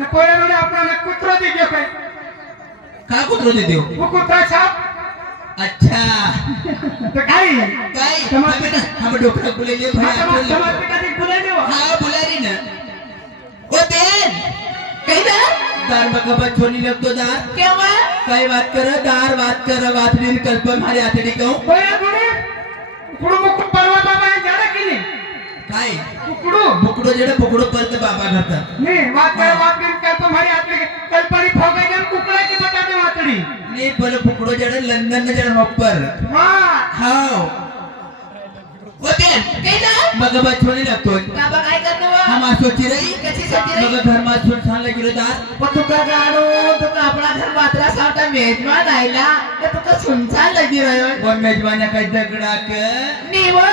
ને પોયાનો આપણને કૂતરો દી ગયો કઈ का कुत्रो दे दियो वो कुत्रा छाप अच्छा तो काई हमें हम डॉक्टर बोले ले भाई समाज पिता दी बुला देवा हां बुला रही ना ओ बेन कहीं ना दार बकबत छोनी लगतो दार क्या हुआ कई बात कर बात नहीं कल्प हमारे आतडी कहूं पोया गुणे कुडू मुक परवा बाबा हे जाडा की नहीं काय बुकडो जेडे बुकडो परत बाबा करता नहीं बात कर कल्प हमारे आतडी कल्पनी फोगा जन कुकड़ा की बता दे आतडी नहीं पर बुकडो जेडे लंदन ने जेडे ऊपर हां हां वो बेन कहीं ना बकबत छोनी लगतो बाबा काय करतो हम सोची रही कशी सोची रही मग घर मा सुनसान लगी दार पण तुका गाडो तुका आपला घर मात्रा सावटा मेजमान आइला ते तुका सुनसान लगी रयो वो मेजवाना काय दगडा के नी वो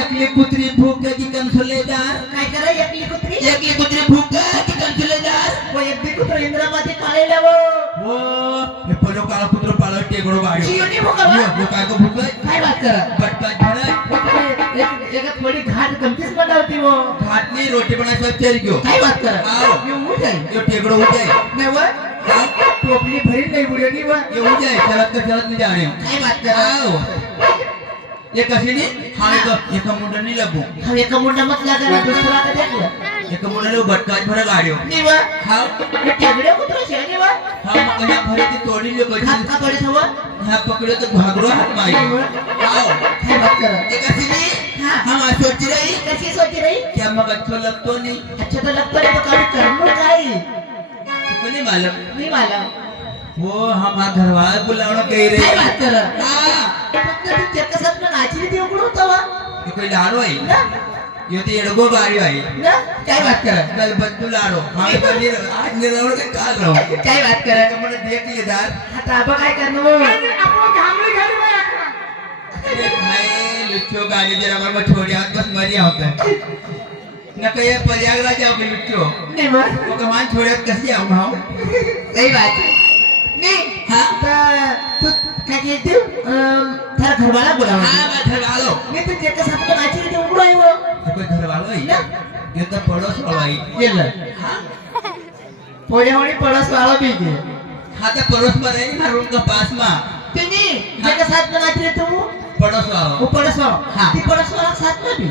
एकली कुत्री भूक की कंसुलेदार काय करे एकली कुत्री भूक की कंसुलेदार वो एकली कुत्र इंद्रामध्ये पाळेला वो हे पलो काळा कुत्र पाळत टेगडो गाडी जीवनी भूक वो काय को भूक काय बात करा बटका झडा एक थोडी घाट गमतीच बनावती वो घाटनी रोटी बनायचं तेल घेऊ काय बात करा आओ ये उठ जाई यो टेगडो हो जाए नाही वो टोपली भरी नाही बुडणी वो ये हो जाए चलत नहीं जाने काय बात करा आओ ये कसीनी हां एक मुंडा नहीं लगू हम एक मुंडा मत लगा ना दूसरा का देख एक मुंडा ने बटका भरा गाडियो नी वो हां ये टेगडे कुत्र छे नी वो हां मग या भरे ती तोडी ले बची हात का तोडी थव हां पकडे तो भागरो हात माई आओ काय बात करा ये कसीनी हम सोच रही कशी सोची रही क्या मग अच्छा लगतो नहीं अच्छा तो लगता है तो कभी करनो काय कोणी मालूम नहीं माला वो हम घरवाले बुलावणं कही रहे काय बात करा हां फक्त तू त्याच्या साथ में नाची ती उकडू तवा ये कोई लाडो है ना यो तो एडगो गाड़ी है ना काय बात करा कल बद्दू लाडो हम तो नहीं आज निरावण के काल रहो काय बात करा हमने देख लिए दार आता अब काय करनो आपण घामली घाली बाय अरे भाई लुच्चो गाड़ी जरा में छोड़ी आज बस मरी होता न कहे प्रयागराज जाओ के लुच्चो नहीं मर वो कमान छोड़े कैसे आऊं हां सही बात नहीं हां तू काय कहते थारा घरवाला बुलावा हां मैं घरवालो नहीं तो त्याच्या साथ में नाची ती उकडू आहे वो तो कोई घरवालो है ये तो पड़ोस वाला है ये ले हां पोरेवाणी पड़ोस वाला भी के हाँ तो पड़ोस में रहे ना रूम का पास में तिनी त्याच्या साथ में नाची तू पड़ोस वाला वो पड़ोस वाला हाँ। ती पड़ोस वाला साथ में भी